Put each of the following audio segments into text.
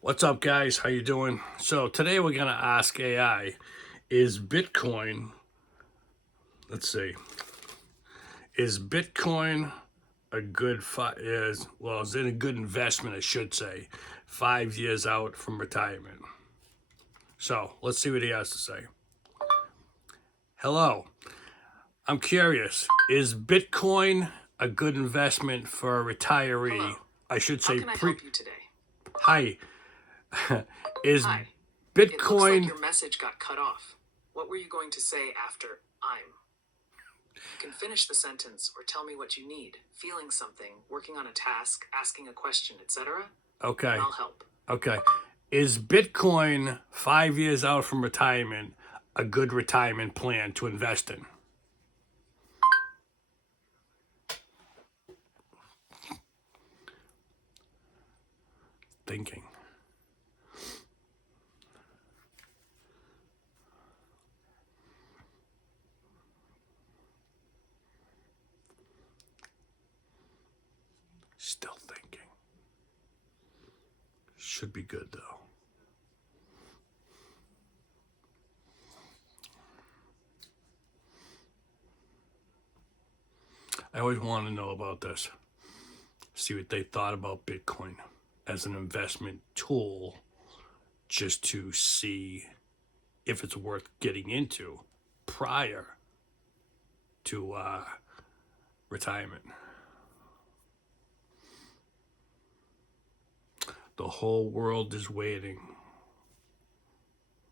What's up, guys? How you doing? So today we're gonna ask AI: Is Bitcoin? Let's see. Is Bitcoin a good is it a good investment? I should say, 5 years out from retirement. So let's see what he has to say. Hello, I'm curious. Is Bitcoin a good investment for a retiree? Hello. I should How say can I help you today? Hi. Is Hi. It looks like Bitcoin your message got cut off. What were you going to say after I'm? You can finish the sentence or tell me what you need. Feeling something, working on a task, asking a question, etc. okay? And I'll help. Okay. Is Bitcoin 5 years out from retirement a good retirement plan to invest in? Thinking. Still thinking. Should be good though. I always want to know about this. See what they thought about Bitcoin as an investment tool just to see if it's worth getting into prior to retirement. The whole world is waiting.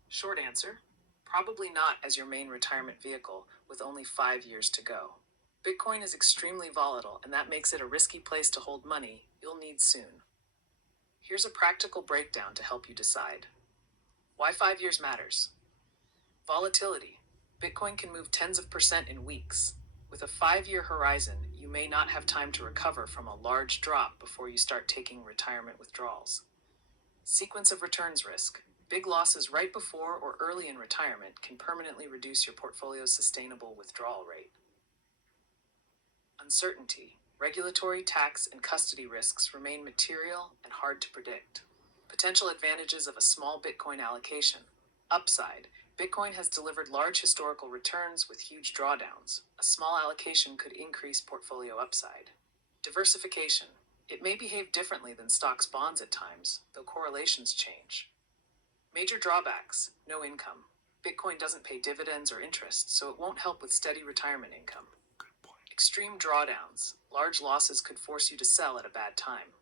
Short answer: probably not as your main retirement vehicle with only 5 years to go. Bitcoin is extremely volatile, and that makes it a risky place to hold money you'll need soon. Here's a practical breakdown to help you decide. Why 5 years matters. Volatility. Bitcoin can move tens of percent in weeks. With a 5 year horizon, you may not have time to recover from a large drop before you start taking retirement withdrawals. Sequence of returns risk. Big losses right before or early in retirement can permanently reduce your portfolio's sustainable withdrawal rate. Uncertainty. Regulatory, tax, and custody risks remain material and hard to predict. Potential advantages of a small Bitcoin allocation. Upside. Bitcoin has delivered large historical returns with huge drawdowns. A small allocation could increase portfolio upside. Diversification. It may behave differently than stocks bonds at times, though correlations change. Major drawbacks. No income. Bitcoin doesn't pay dividends or interest, so it won't help with steady retirement income. Extreme drawdowns. Large losses could force you to sell at a bad time.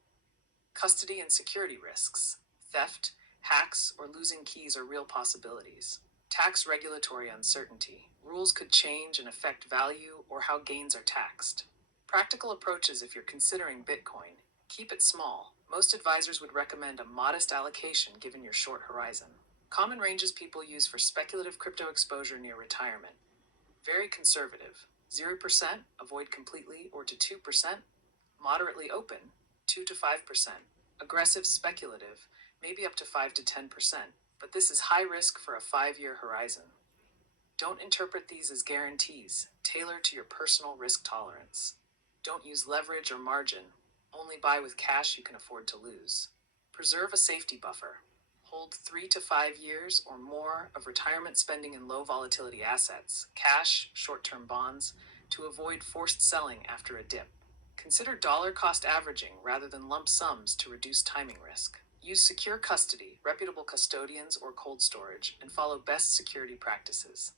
Custody and security risks. Theft, hacks, or losing keys are real possibilities. Tax regulatory uncertainty. Rules could change and affect value or how gains are taxed. Practical approaches if you're considering Bitcoin. Keep it small. Most advisors would recommend a modest allocation given your short horizon. Common ranges people use for speculative crypto exposure near retirement. Very conservative. 0%, avoid completely, or to 2%. Moderately open, 2 to 5%. Aggressive speculative, maybe up to 5 to 10%, but this is high risk for a 5 year horizon. Don't interpret these as guarantees. Tailor to your personal risk tolerance. Don't use leverage or margin. Only buy with cash you can afford to lose. Preserve a safety buffer. Hold 3 to 5 years or more of retirement spending in low volatility assets, cash, short-term bonds, to avoid forced selling after a dip. Consider dollar cost averaging rather than lump sums to reduce timing risk. Use secure custody, reputable custodians, or cold storage, and follow best security practices.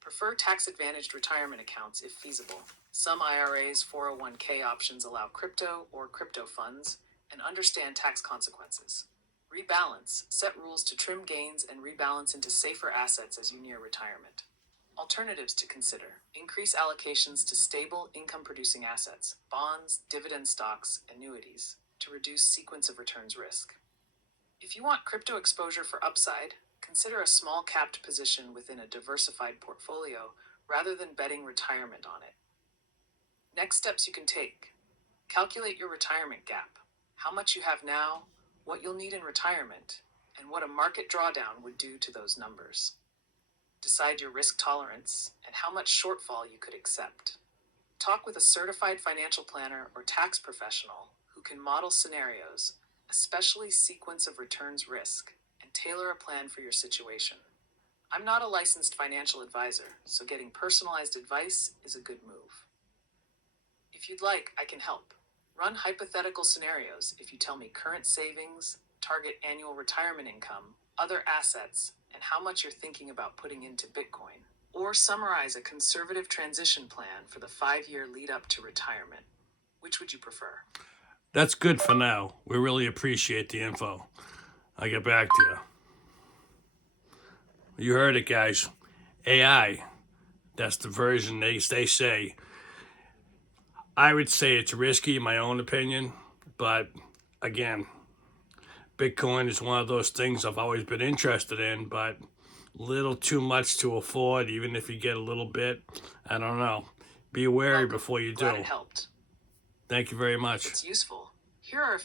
Prefer tax-advantaged retirement accounts if feasible. Some IRAs, 401k options allow crypto or crypto funds, and understand tax consequences. Rebalance. Set rules to trim gains and rebalance into safer assets as you near retirement. Alternatives to consider. Increase allocations to stable income-producing assets, bonds, dividend stocks, annuities, to reduce sequence of returns risk. If you want crypto exposure for upside, consider a small capped position within a diversified portfolio rather than betting retirement on it. Next steps you can take. Calculate your retirement gap. How much you have now, what you'll need in retirement, and what a market drawdown would do to those numbers. Decide your risk tolerance and how much shortfall you could accept. Talk with a certified financial planner or tax professional who can model scenarios especially sequence of returns risk, and tailor a plan for your situation. I'm not a licensed financial advisor, so getting personalized advice is a good move. If you'd like, I can help. Run hypothetical scenarios if you tell me current savings, target annual retirement income, other assets, and how much you're thinking about putting into Bitcoin. Or summarize a conservative transition plan for the 5-year lead up to retirement. Which would you prefer? That's good for now. We really appreciate the info. I'll get back to you. You heard it, guys. AI. That's the version they say. I would say it's risky, in my own opinion. But again, Bitcoin is one of those things I've always been interested in, but little too much to afford, even if you get a little bit. I don't know. Be wary Welcome. before you Glad do. it helped. Thank you very much. It's useful. Here are a